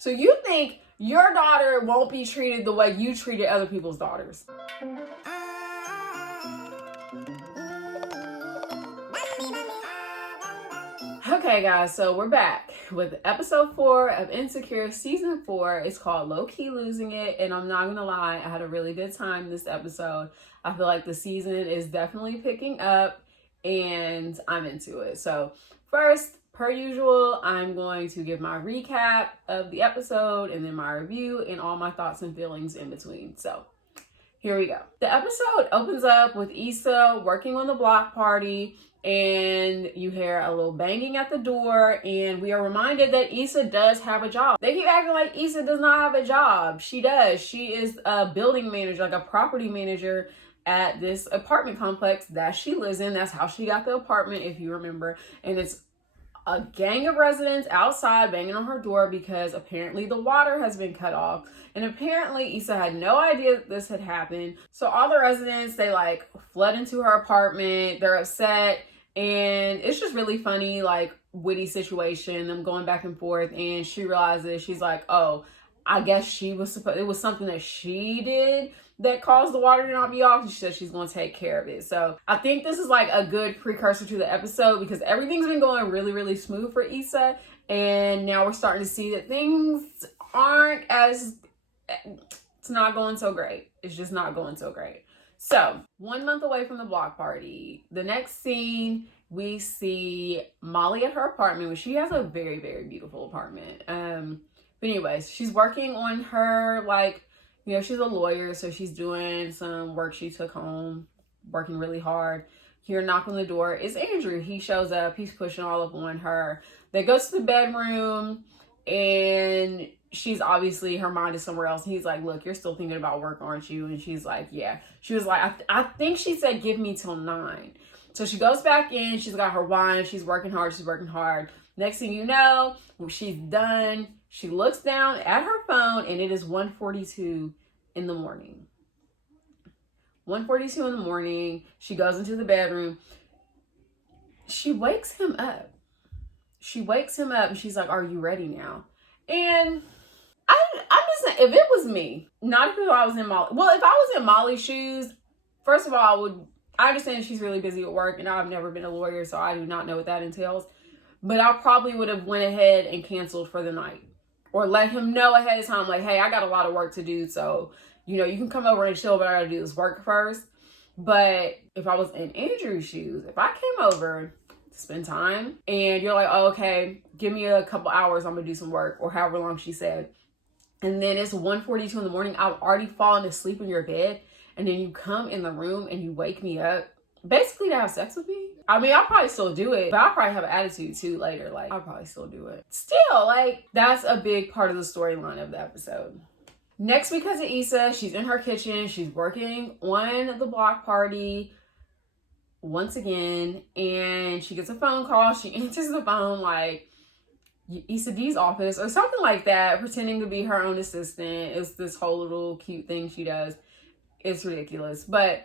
So you think your daughter won't be treated the way you treated other people's daughters. Okay, guys, so we're back with episode 4 of Insecure season 4. It's called Lowkey Losing It, and I'm not gonna lie, I had a really good time this episode. I feel like the season is definitely picking up, and I'm into it. So first, per usual, I'm going to give my recap of the episode and then my review and all my thoughts and feelings in between. So here we go. The episode opens up with Issa working on the block party, and you hear a little banging at the door, and we are reminded that Issa does have a job. They keep acting like Issa does not have a job. She does. She is a building manager, like a property manager at this apartment complex that she lives in. That's how she got the apartment, if you remember. And it's a gang of residents outside banging on her door because apparently the water has been cut off. And apparently Issa had no idea that this had happened. So all the residents, they like flood into her apartment. They're upset. And it's just really funny, like witty situation, them going back and forth. And she realizes, she's like, oh, I guess it was something that she did that caused the water to not be off. And she said she's going to take care of it. So I think this is like a good precursor to the episode because everything's been going really, really smooth for Issa. And now we're starting to see that things aren't it's not going so great. It's just not going so great. So 1 month away from the block party, the next scene, we see Molly at her apartment, which she has a very, very beautiful apartment. But anyways, she's working on her, like, you know, she's a lawyer, so she's doing some work she took home, working really hard. Here, knock on the door, it's Andrew. He shows up, he's pushing all up on her. They go to the bedroom, and she's obviously, her mind is somewhere else. And he's like, look, you're still thinking about work, aren't you? And she's like, yeah. She was like, I think she said, give me till 9. So she goes back in, she's got her wine, she's working hard. Next thing you know, when she's done, she looks down at her phone, and it is 1:42 in the morning. 1:42 in the morning. She goes into the bedroom. She wakes him up. And she's like, are you ready now? And I'm just saying, if it was me, not if I was in Molly. Well, if I was in Molly's shoes, first of all, I understand she's really busy at work, and I've never been a lawyer, so I do not know what that entails. But I probably would have went ahead and canceled for the night. Or let him know ahead of time, like, hey, I got a lot of work to do, so, you know, you can come over and chill, but I gotta do this work first. But if I was in Andrew's shoes, if I came over to spend time, and you're like, oh, okay, give me a couple hours, I'm gonna do some work, or however long she said. And then it's 1:42 in the morning, I've already fallen asleep in your bed, and then you come in the room and you wake me up, basically to have sex with me. I mean, I'll probably still do it, but I'll probably have an attitude too later. Like, I'll probably still do it. Still, like, that's a big part of the storyline of the episode. Next, because of Issa, she's in her kitchen. She's working on the block party once again, and she gets a phone call. She answers the phone like, Issa D's office or something like that, pretending to be her own assistant. It's this whole little cute thing she does. It's ridiculous, but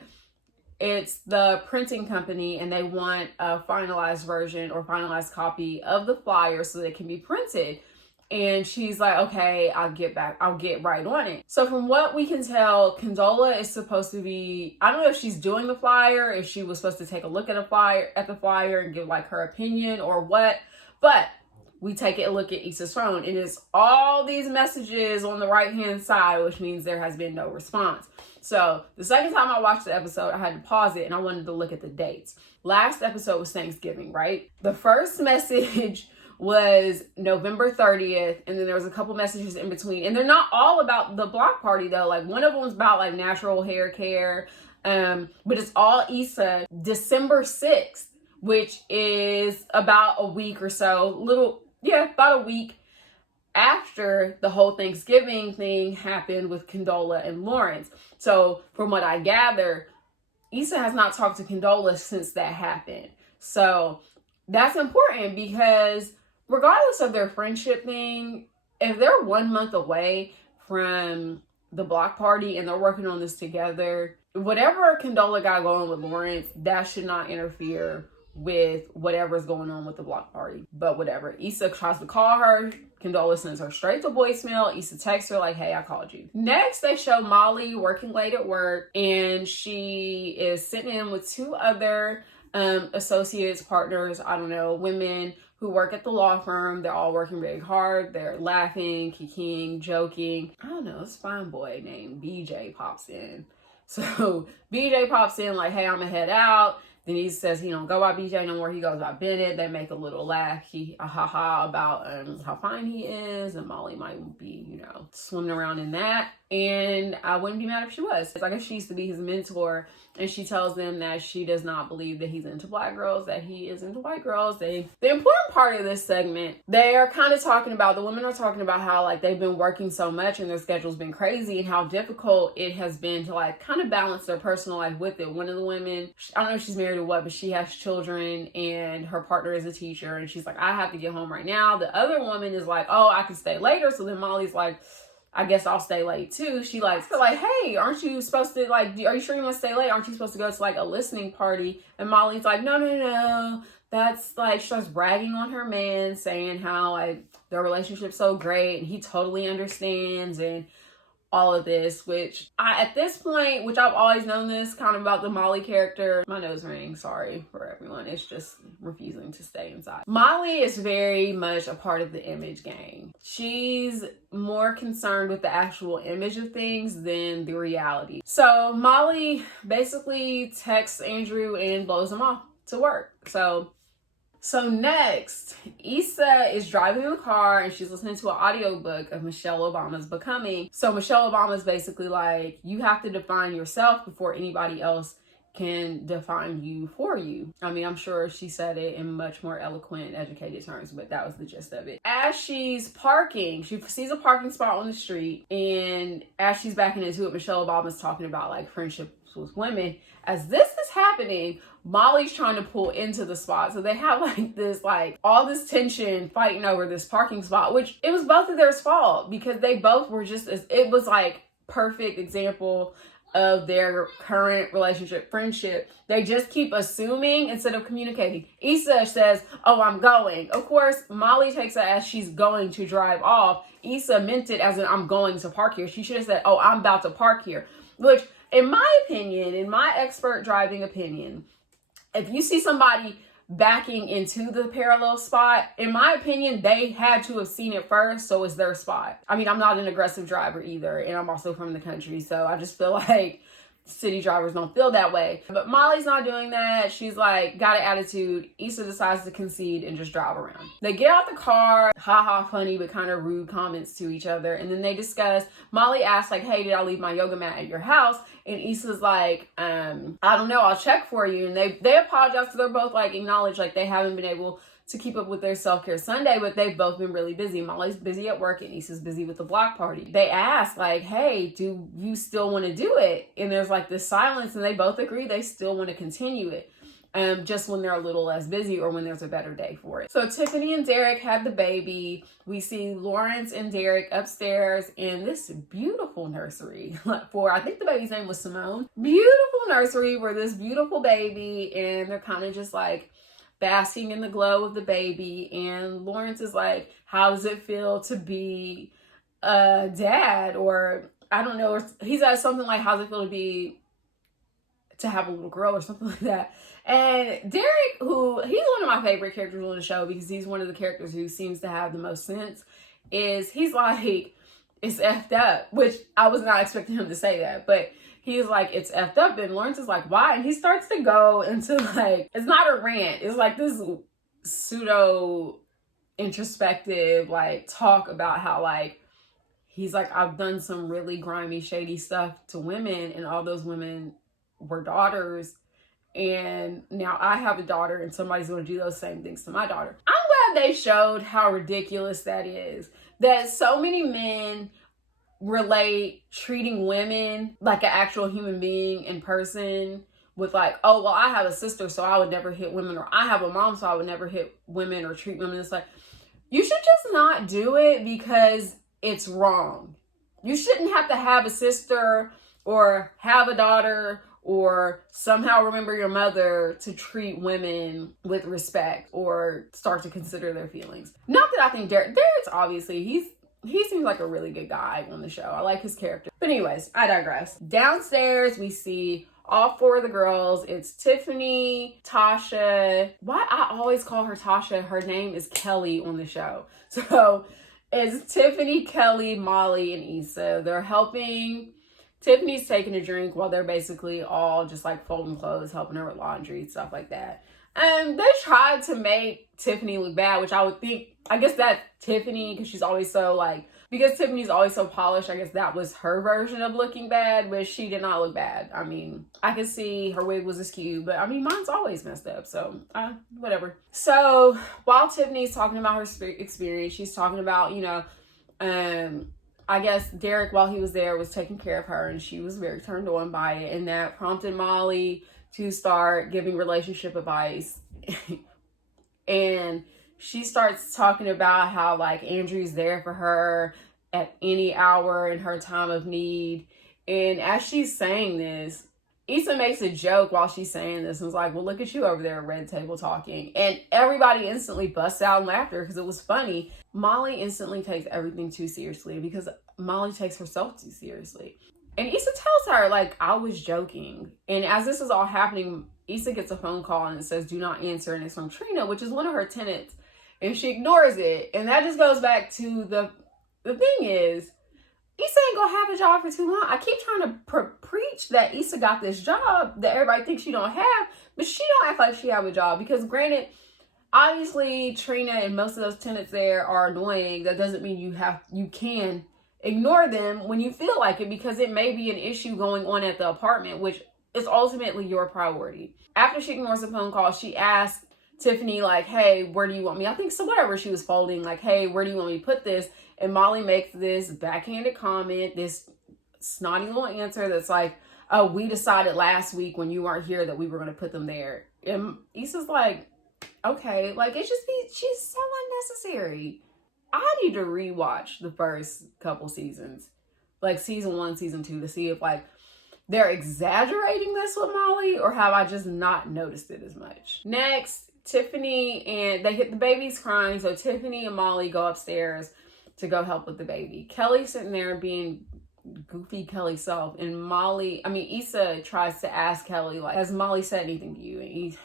it's the printing company, and they want a finalized version or finalized copy of the flyer so that it can be printed. And she's like, okay, I'll get right on it. So from what we can tell, Condola is supposed to be, I don't know if she's doing the flyer, if she was supposed to take a look at the flyer and give like her opinion or what, but we take a look at Issa's phone, and it's all these messages on the right-hand side, which means there has been no response. So the second time I watched the episode, I had to pause it, and I wanted to look at the dates. Last episode was Thanksgiving, right? The first message was November 30th, and then there was a couple messages in between. And they're not all about the block party, though. Like, one of them was about, like, natural hair care, but it's all Issa. December 6th, which is about a week or so, about a week after the whole Thanksgiving thing happened with Condola and Lawrence. So from what I gather, Issa has not talked to Condola since that happened. So that's important because regardless of their friendship thing, if they're 1 month away from the block party and they're working on this together, whatever Condola got going with Lawrence, that should not interfere with whatever's going on with the block party. But whatever. Issa tries to call her. Condola sends her straight to voicemail. Issa texts her like, hey, I called you. Next, they show Molly working late at work, and she is sitting in with two other associates, partners, I don't know, women who work at the law firm. They're all working very hard. They're laughing, kikiing, joking. I don't know, this fine boy named BJ pops in. So BJ pops in like, hey, I'm gonna head out. Then he says he don't go by BJ no more. He goes by Bennett. They make a little laugh, about how fine he is, and Molly might be, you know, swimming around in that. And I wouldn't be mad if she was. It's like if she used to be his mentor, and she tells them that she does not believe that he's into black girls, that he is into white girls. The important part of this segment, they are kind of talking about, the women are talking about how like they've been working so much and their schedule's been crazy, and how difficult it has been to like kind of balance their personal life with it. One of the women, I don't know if she's married or what, but she has children and her partner is a teacher, and she's like, I have to get home right now. The other woman is like, oh, I can stay later. So then Molly's like, I guess I'll stay late too. She like, hey, aren't you supposed to like, are you sure you want to stay late? Aren't you supposed to go to like a listening party? And Molly's like, no. That's like, she starts bragging on her man, saying how like their relationship's so great and he totally understands and all of this, which at this point, which I've always known this kind of about the Molly character. My nose ring, sorry for everyone. It's just refusing to stay inside. Molly is very much a part of the image game. She's more concerned with the actual image of things than the reality. So Molly basically texts Andrew and blows him off to work. So next, Issa is driving in the car and she's listening to an audiobook of Michelle Obama's Becoming. So Michelle Obama's basically like, you have to define yourself before anybody else can define you for you. I mean, I'm sure she said it in much more eloquent, educated terms, but that was the gist of it. As she's parking, she sees a parking spot on the street, and as she's backing into it, Michelle Obama's talking about like friendships with women. As this is happening, Molly's trying to pull into the spot. So they have like this, like all this tension fighting over this parking spot, which it was both of their fault because they both were just, it was like perfect example of their current relationship, friendship. They just keep assuming instead of communicating. Issa says, oh, I'm going. Of course, Molly takes it as she's going to drive off. Issa meant it as in, I'm going to park here. She should have said, oh, I'm about to park here. Which, in my opinion, in my expert driving opinion, if you see somebody backing into the parallel spot, in my opinion, they had to have seen it first, so it's their spot. I mean, I'm not an aggressive driver either, and I'm also from the country, so I just feel like city drivers don't feel that way. But Molly's not doing that. She's like, got an attitude. Issa decides to concede and just drive around. They get out the car, funny, but kind of rude comments to each other. And then they discuss, Molly asks like, hey, did I leave my yoga mat at your house? And Issa's like, I don't know, I'll check for you. And they apologize. So they're both like acknowledge like they haven't been able to keep up with their self-care Sunday, but they've both been really busy. Molly's busy at work and Issa's busy with the block party. They ask like, hey, do you still want to do it? And there's like this silence, and they both agree they still want to continue it. Just when they're a little less busy or when there's a better day for it. So Tiffany and Derek had the baby. We see Lawrence and Derek upstairs in this beautiful nursery for, I think the baby's name was Simone. Beautiful nursery for this beautiful baby, and they're kind of just like basking in the glow of the baby. And Lawrence is like, how does it feel to be a dad? Or I don't know, he's at something like, how does it feel to have a little girl or something like that. And Derek, who he's one of my favorite characters on the show because he's one of the characters who seems to have the most sense, he's like, it's effed up, which I was not expecting him to say that, but he's like, it's effed up. And Lawrence is like, why? And he starts to go into like, it's not a rant. It's like this pseudo introspective like talk about how like, he's like, I've done some really grimy, shady stuff to women, and all those women were daughters. And now I have a daughter and somebody's going to do those same things to my daughter. I'm glad they showed how ridiculous that is. That so many men relate treating women like an actual human being in person with like, oh, well, I have a sister, so I would never hit women, or I have a mom, so I would never hit women or treat women. It's like, you should just not do it because it's wrong. You shouldn't have to have a sister or have a daughter or somehow remember your mother to treat women with respect or start to consider their feelings. Not that I think Derek's obviously, he seems like a really good guy on the show. I like his character. But anyways, I digress. Downstairs, we see all 4 of the girls. It's Tiffany, Tasha. Why I always call her Tasha. Her name is Kelly on the show. So it's Tiffany, Kelly, Molly, and Issa. They're helping. Tiffany's taking a drink while they're basically all just like folding clothes, helping her with laundry, stuff like that. And they tried to make Tiffany look bad, which I would think, I guess that Tiffany, because she's always so like, because Tiffany's always so polished, I guess that was her version of looking bad, but she did not look bad. I mean, I could see her wig was askew, but I mean, mine's always messed up, so whatever. So while Tiffany's talking about her experience, she's talking about, you know, I guess Derek, while he was there, was taking care of her, and she was very turned on by it, and that prompted Molly to start giving relationship advice. And she starts talking about how like Andrew's there for her at any hour in her time of need. And as she's saying this, Issa makes a joke while she's saying this and was like, well, look at you over there at Red Table talking. And everybody instantly busts out in laughter because it was funny. Molly instantly takes everything too seriously because Molly takes herself too seriously. And Issa tells her, like, I was joking. And as this is all happening, Issa gets a phone call and it says, do not answer. And it's from Trina, which is one of her tenants. And she ignores it. And that just goes back to the thing is, Issa ain't gonna have a job for too long. I keep trying to preach that Issa got this job that everybody thinks she don't have, but she don't act like she have a job. Because granted, obviously Trina and most of those tenants there are annoying. That doesn't mean you can ignore them when you feel like it, because it may be an issue going on at the apartment, which is ultimately your priority. After she ignores the phone call, she asks Tiffany, like, hey, where do you want me? I think so, whatever she was folding, like, hey, where do you want me to put this? And Molly makes this backhanded comment, this snotty little answer that's like, oh, we decided last week when you weren't here that we were going to put them there. And Issa's like, okay, like, she's so unnecessary. I need to rewatch the first couple seasons, like season 1, season 2, to see if like they're exaggerating this with Molly or have I just not noticed it as much. Next, Tiffany, and they hit the baby's crying. So Tiffany and Molly go upstairs to go help with the baby. Kelly's sitting there being goofy Kelly self, and Issa tries to ask Kelly, like, has Molly said anything to you? And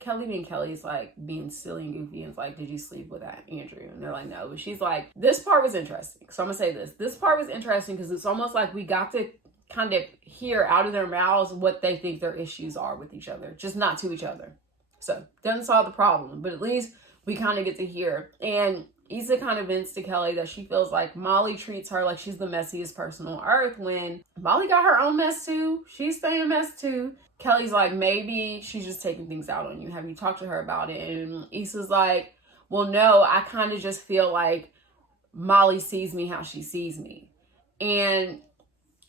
Kelly being Kelly's like being silly and goofy and it's like, did you sleep with that Andrew? And they're like, no. But she's like, this part was interesting. So I'm gonna say this part was interesting because it's almost like we got to kind of hear out of their mouths what they think their issues are with each other, just not to each other. So doesn't solve the problem, but at least we kind of get to hear. And Issa kind of vents to Kelly that she feels like Molly treats her like she's the messiest person on earth when Molly got her own mess too. She's staying a mess too. Kelly's like, maybe she's just taking things out on you. Have you talked to her about it? And Issa's like, well, no, I kind of just feel like Molly sees me how she sees me. And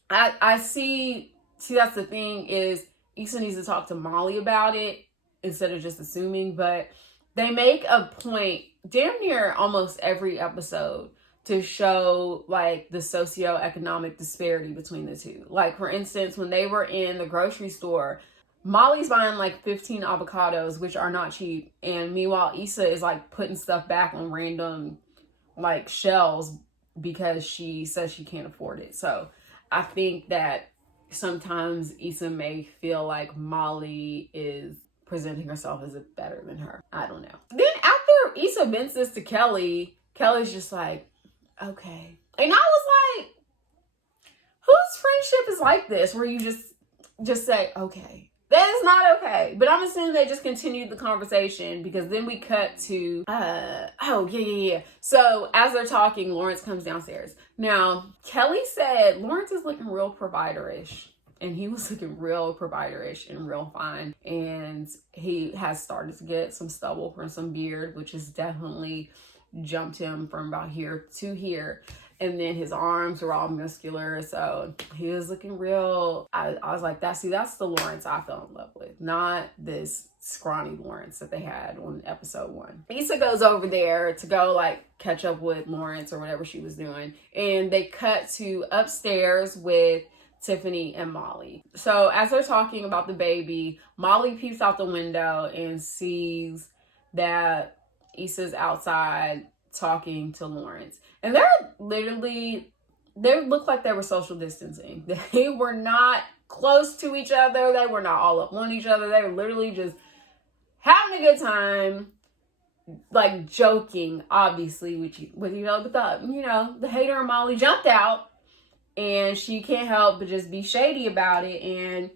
I see, that's the thing is Issa needs to talk to Molly about it instead of just assuming, but they make a point damn near almost every episode to show like the socioeconomic disparity between the two. Like for instance, when they were in the grocery store, Molly's buying like 15 avocados, which are not cheap. And meanwhile, Issa is like putting stuff back on random like shelves because she says she can't afford it. So I think that sometimes Issa may feel like Molly is presenting herself as better than her. I don't know. Then after Issa vents this to Kelly, Kelly's just like, okay. And I was like, whose friendship is like this where you just say, okay. That is not okay. But I'm assuming they just continued the conversation because then we cut to, yeah. So as they're talking, Lawrence comes downstairs. Now, Kelly said Lawrence is looking real provider-ish. And he was looking real provider-ish and real fine. And he has started to get some stubble from some beard, which has definitely jumped him from about here to here. And then his arms were all muscular. So he was looking real. I was like, that's the Lawrence I fell in love with. Not this scrawny Lawrence that they had on episode 1. Issa goes over there to go like catch up with Lawrence or whatever she was doing. And they cut to upstairs with Tiffany and Molly. So as they're talking about the baby, Molly peeps out the window and sees that Issa's outside talking to Lawrence. And they looked like they were social distancing. They were not close to each other. They were not all up on each other. They were literally just having a good time, like joking, obviously, with each other. But the hater in Molly jumped out, and she can't help but just be shady about it. And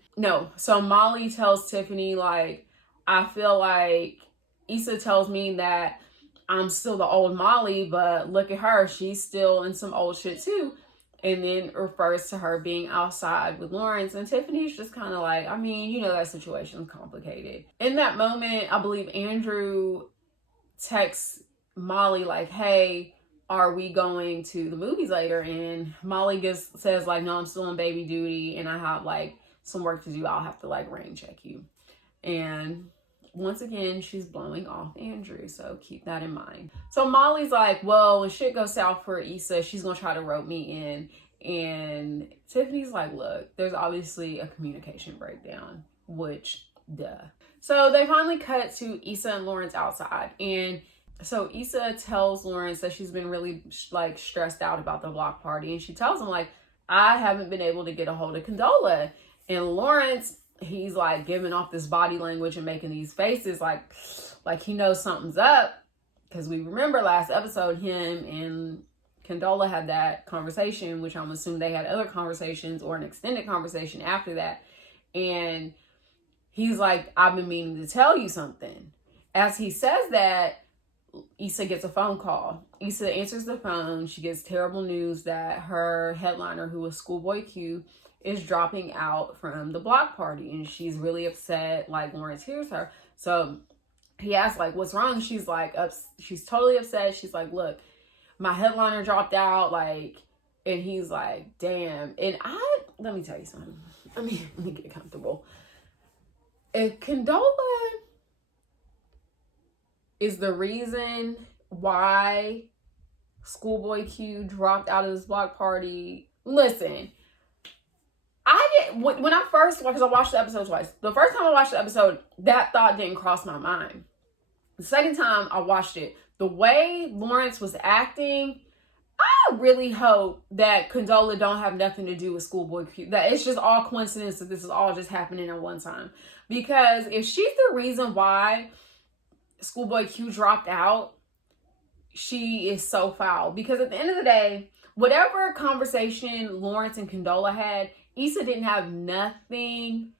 so Molly tells Tiffany, like, I feel like Issa tells me that I'm still the old Molly, but look at her, she's still in some old shit too. And then refers to her being outside with Lawrence. And Tiffany's just kind of like, that situation's complicated. In that moment, I believe Andrew texts Molly like, hey, are we going to the movies later? And Molly says like, no, I'm still on baby duty and I have like some work to do. I'll have to like rain check you. And once again, she's blowing off Andrew, so keep that in mind. So Molly's like, well, when shit goes south for Issa, she's gonna try to rope me in. And Tiffany's like, look, there's obviously a communication breakdown, which, duh. So they finally cut to Issa and Lawrence outside. And so Issa tells Lawrence that she's been really like stressed out about the block party. And she tells him like, I haven't been able to get a hold of Condola. And Lawrence, he's like giving off this body language and making these faces like he knows something's up, because we remember last episode him and Condola had that conversation, which I'm assuming they had other conversations or an extended conversation after that. And he's like, I've been meaning to tell you something. As he says that, Issa gets a phone call. Issa answers the phone. She gets terrible news that her headliner, who was Schoolboy Q, is dropping out from the block party, and she's really upset. Like, Lawrence hears her. So he asks like, what's wrong? She's like, she's totally upset. She's like, look, my headliner dropped out, like, and he's like, damn. And let me tell you something. Let me get comfortable. If Condola is the reason why Schoolboy Q dropped out of this block party, listen, when I first, because I watched the episode twice. The first time I watched the episode, that thought didn't cross my mind. The second time I watched it, the way Lawrence was acting, I really hope that Condola don't have nothing to do with Schoolboy Q. That it's just all coincidence that this is all just happening at one time. Because if she's the reason why Schoolboy Q dropped out, she is so foul. Because at the end of the day, whatever conversation Lawrence and Condola had, Issa didn't have nothing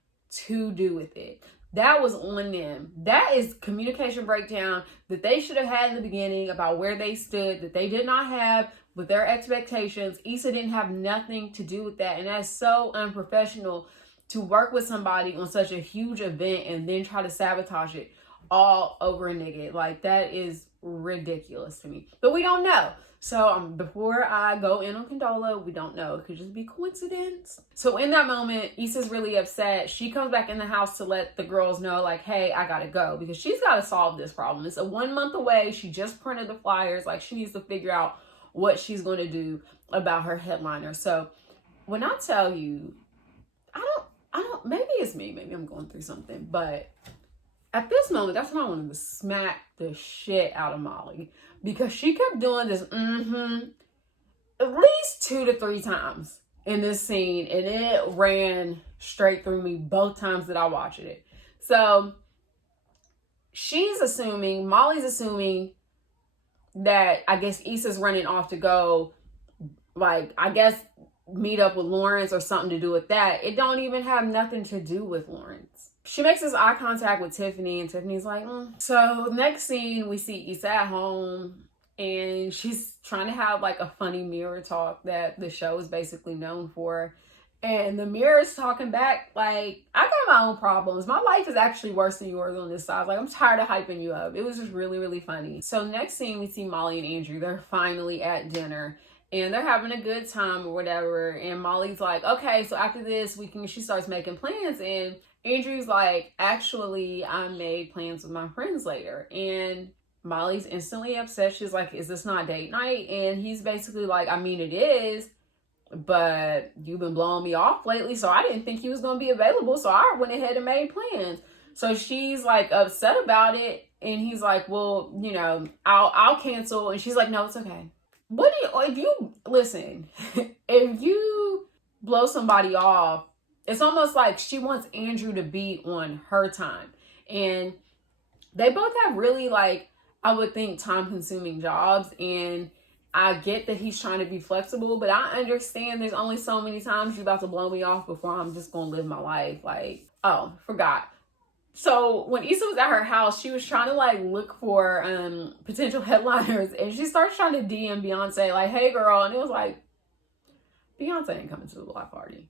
to do with it. That was on them. That is communication breakdown that they should have had in the beginning about where they stood, that they did not have with their expectations. Issa didn't have nothing to do with that. And that's so unprofessional to work with somebody on such a huge event and then try to sabotage it all over a nigga. Like, that is ridiculous to me. But we don't know. So before I go in on Condola, we don't know. It could just be coincidence. So in that moment, Issa's really upset. She comes back in the house to let the girls know, like, hey, I gotta go, because she's gotta solve this problem. It's a 1 month away. She just printed the flyers. Like, she needs to figure out what she's going to do about her headliner. So when I tell you, I don't, maybe it's me. Maybe I'm going through something. But at this moment, that's when I wanted to smack the shit out of Molly. Because she kept doing this at least 2 to 3 times in this scene. And it ran straight through me both times that I watched it. So Molly's assuming that, I guess, Issa's running off to go, like, I guess, meet up with Lawrence or something to do with that. It don't even have nothing to do with Lawrence. She makes this eye contact with Tiffany, and Tiffany's like, So next scene, we see Issa at home, and she's trying to have like a funny mirror talk that the show is basically known for. And the mirror is talking back like, I got my own problems. My life is actually worse than yours on this side. Like, I'm tired of hyping you up. It was just really, really funny. So next scene, we see Molly and Andrew. They're finally at dinner. And they're having a good time or whatever. And Molly's like, okay, so after this, she starts making plans. And Andrew's like, actually, I made plans with my friends later. And Molly's instantly upset. She's like, is this not date night? And he's basically like, I mean, it is, but you've been blowing me off lately, so I didn't think you was going to be available, so I went ahead and made plans. So she's like upset about it, and he's like, well, you know, I'll cancel. And she's like, no, it's okay. What do you, if you, listen, if you blow somebody off, it's almost like she wants Andrew to be on her time. And they both have really, like, I would think, time-consuming jobs. And I get that he's trying to be flexible, but I understand there's only so many times you're about to blow me off before I'm just going to live my life. Like, oh, forgot. So when Issa was at her house, she was trying to like look for potential headliners, and she starts trying to DM Beyonce like, hey girl, and it was like, Beyonce ain't coming to the block party.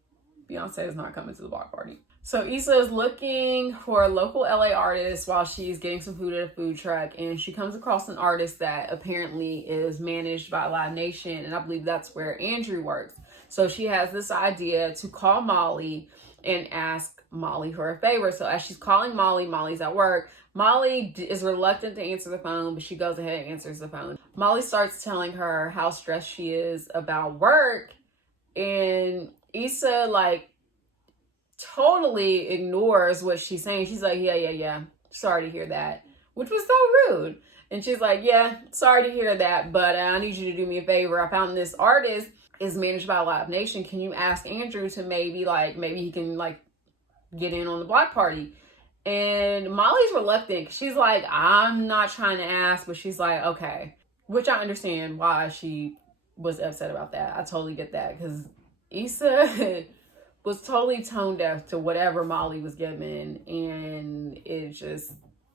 Beyonce is not coming to the block party. So Issa is looking for a local LA artist while she's getting some food at a food truck, and she comes across an artist that apparently is managed by Live Nation, and I believe that's where Andrew works. So she has this idea to call Molly and ask Molly for a favor. So as she's calling Molly, Molly's at work. Molly is reluctant to answer the phone, but she goes ahead and answers the phone. Molly starts telling her how stressed she is about work, and Issa like totally ignores what she's saying. She's like, yeah, sorry to hear that, which was so rude. And she's like, yeah, sorry to hear that, but I need you to do me a favor. I found this artist is managed by Live Nation. Can you ask Andrew to maybe he can like get in on the block party? And Molly's reluctant. She's like, I'm not trying to ask, but she's like, okay, which I understand why she was upset about that. I totally get that, because Issa was totally tone deaf to whatever Molly was given, and it's just,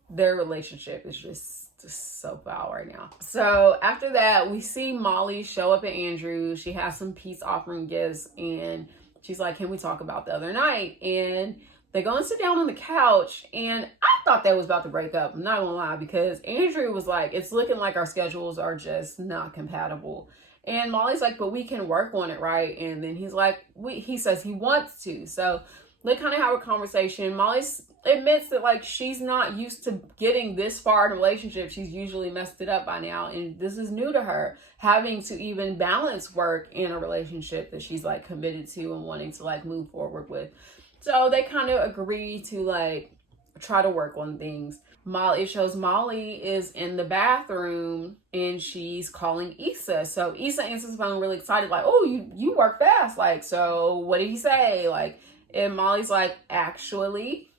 their relationship is just so foul right now. So after that, we see Molly show up at Andrew. She has some peace offering gifts, and she's like, can we talk about the other night? And they go and sit down on the couch, and I thought they was about to break up. I'm not gonna lie, because Andrew was like, it's looking like our schedules are just not compatible. And Molly's like, but we can work on it, right? And then he's like, he says he wants to. So they kind of have a conversation. Molly admits that like she's not used to getting this far in a relationship. She's usually messed it up by now, and this is new to her, having to even balance work in a relationship that she's like committed to and wanting to like move forward with. So they kind of agree to like try to work on things. It shows Molly is in the bathroom and she's calling Issa. So Issa answers the phone really excited, like, oh, you work fast. Like, so what did he say? Like, and Molly's like, actually,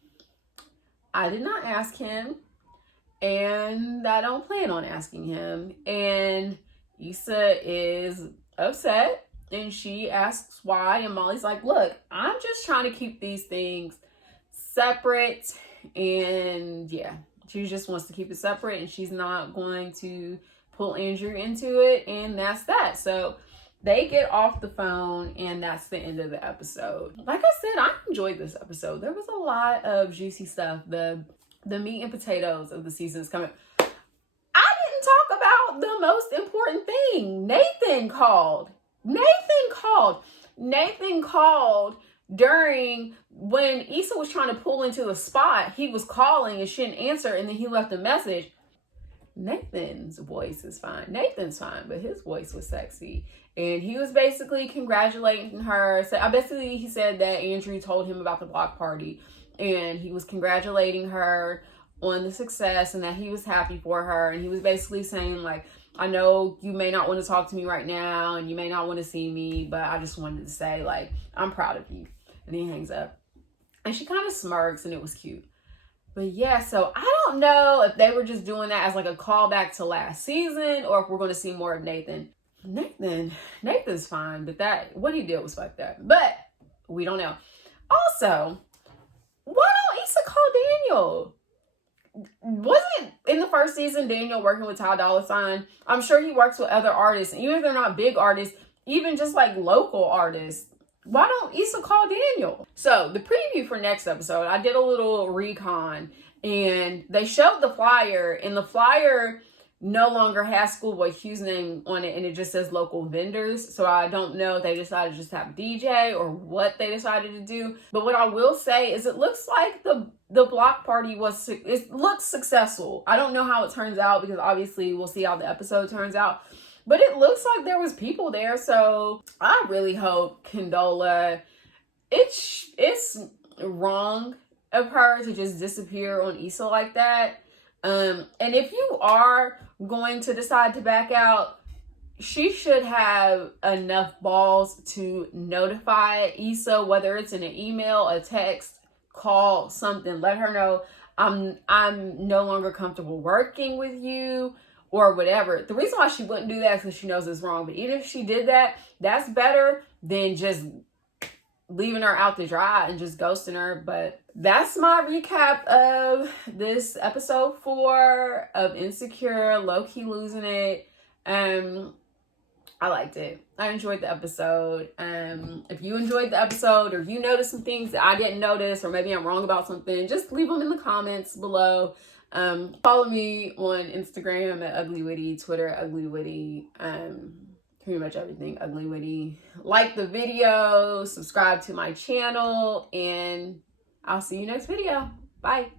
I did not ask him, and I don't plan on asking him. And Issa is upset, and she asks why, and Molly's like, look, I'm just trying to keep these things separate, and yeah, she just wants to keep it separate, and she's not going to pull Andrew into it, and that's that. So they get off the phone, and that's the end of the episode. Like I said, I enjoyed this episode. There was a lot of juicy stuff. The meat and potatoes of the season is coming. I didn't talk about the most important thing. Nathan called during when Issa was trying to pull into the spot. He was calling and she didn't answer, and then he left a message. Nathan's voice is fine. Nathan's fine, but his voice was sexy. And he was basically congratulating her. So he said that Andrew told him about the block party, and he was congratulating her on the success and that he was happy for her. And he was basically saying like, I know you may not want to talk to me right now and you may not want to see me, but I just wanted to say like, I'm proud of you. And he hangs up, and she kind of smirks, and it was cute. But yeah, so I don't know if they were just doing that as like a callback to last season, or if we're going to see more of Nathan. Nathan's fine, but what he did was fucked up. But we don't know. Also, why don't Issa call Daniel? Wasn't in the first season Daniel working with Ty Dolla $ign? I'm sure he works with other artists, even if they're not big artists, even just like local artists. Why don't Issa call Daniel? So the preview for next episode, I did a little recon, and they showed the flyer, and the flyer no longer has Schoolboy Q's name on it, and it just says local vendors. So I don't know if they decided to just have DJ or what they decided to do. But what I will say is it looks like the block party looks successful. I don't know how it turns out, because obviously we'll see how the episode turns out. But it looks like there was people there, so I really hope Condola, it's wrong of her to just disappear on Issa like that. And if you are going to decide to back out, she should have enough balls to notify Issa, whether it's in an email, a text, call, something. Let her know I'm no longer comfortable working with you or whatever. The reason why she wouldn't do that is because she knows it's wrong. But even if she did that, that's better than just leaving her out to dry and just ghosting her. But that's my recap of this episode 4 of Insecure, Lowkey losing it. I liked it. I enjoyed the episode. If you enjoyed the episode, or if you noticed some things that I didn't notice, or maybe I'm wrong about something, just leave them in the comments below. Follow me on Instagram at Ugly Witty, Twitter Ugly Witty, pretty much everything Ugly Witty. Like the video, subscribe to my channel, and I'll see you next video. Bye.